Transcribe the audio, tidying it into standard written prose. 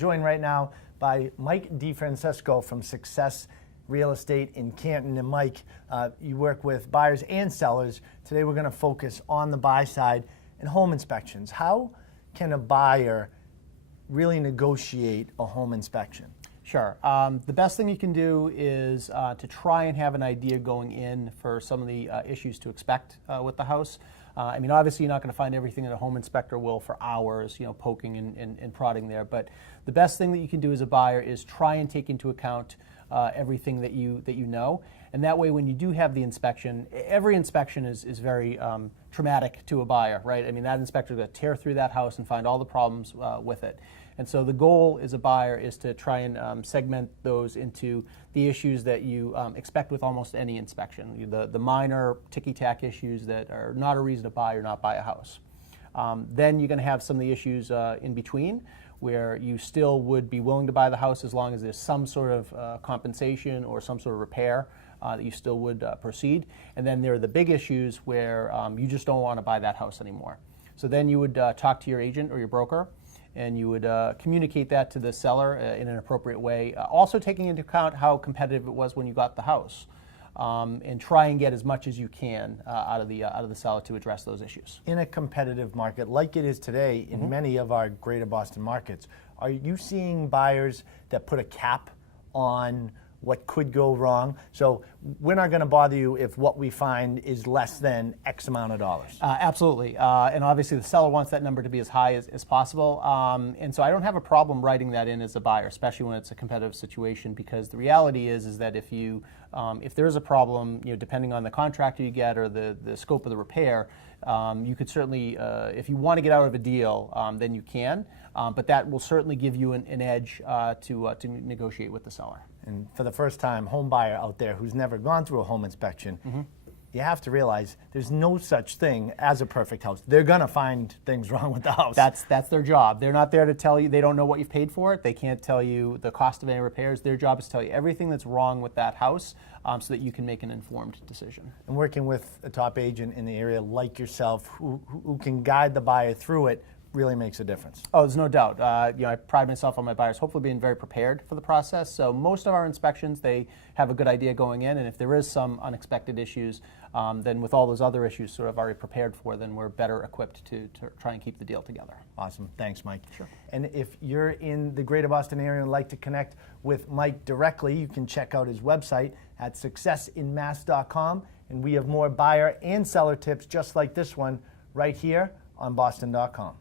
joined right now by Mike DeFrancesco from Success Real Estate in Canton. And Mike, you work with buyers and sellers. Today we're going to focus on the buy side and home inspections. How can a buyer really negotiate a home inspection? Sure. The best thing you can do is to try and have an idea going in for some of the issues to expect with the house. I mean, obviously, you're not going to find everything that a home inspector will for hours, poking and prodding there. But the best thing that you can do as a buyer is try and take into account everything that you know. And that way, when you do have the inspection, every inspection is very traumatic to a buyer, right? I mean, that inspector is going to tear through that house and find all the problems with it. And so the goal as a buyer is to try and segment those into the issues that you expect with almost any inspection, the minor ticky-tack issues that are not a reason to buy or not buy a house. Then you're going to have some of the issues in between where you still would be willing to buy the house as long as there's some sort of compensation or some sort of repair that you still would proceed. And then there are the big issues where you just don't want to buy that house anymore. So then you would talk to your agent or your broker, and you would communicate that to the seller in an appropriate way, also taking into account how competitive it was when you got the house, and try and get as much as you can out of the seller to address those issues. In a competitive market like it is today in many of our greater Boston markets, are you seeing buyers that put a cap on what could go wrong? So we're not going to bother you if what we find is less than X amount of dollars. Absolutely. And obviously the seller wants that number to be as high as possible. And so I don't have a problem writing that in as a buyer, especially when it's a competitive situation, because the reality is that if there is a problem, depending on the contractor you get or the scope of the repair, you could certainly, if you want to get out of a deal, then you can. But that will certainly give you an edge to negotiate with the seller. And for the first time home buyer out there who's never gone through a home inspection, you have to realize there's no such thing as a perfect house. They're going to find things wrong with the house. That's their job. They're not there to tell you. They don't know what you've paid for it. They can't tell you the cost of any repairs. Their job is to tell you everything that's wrong with that house so that you can make an informed decision. And working with a top agent in the area like yourself who can guide the buyer through it really makes a difference. Oh, there's no doubt. I pride myself on my buyers hopefully being very prepared for the process. So most of our inspections, they have a good idea going in, and if there is some unexpected issues, then with all those other issues sort of already prepared for, then we're better equipped to try and keep the deal together. Awesome. Thanks, Mike. Sure. And if you're in the greater Boston area and would like to connect with Mike directly, you can check out his website at successinmass.com, and we have more buyer and seller tips just like this one right here on boston.com.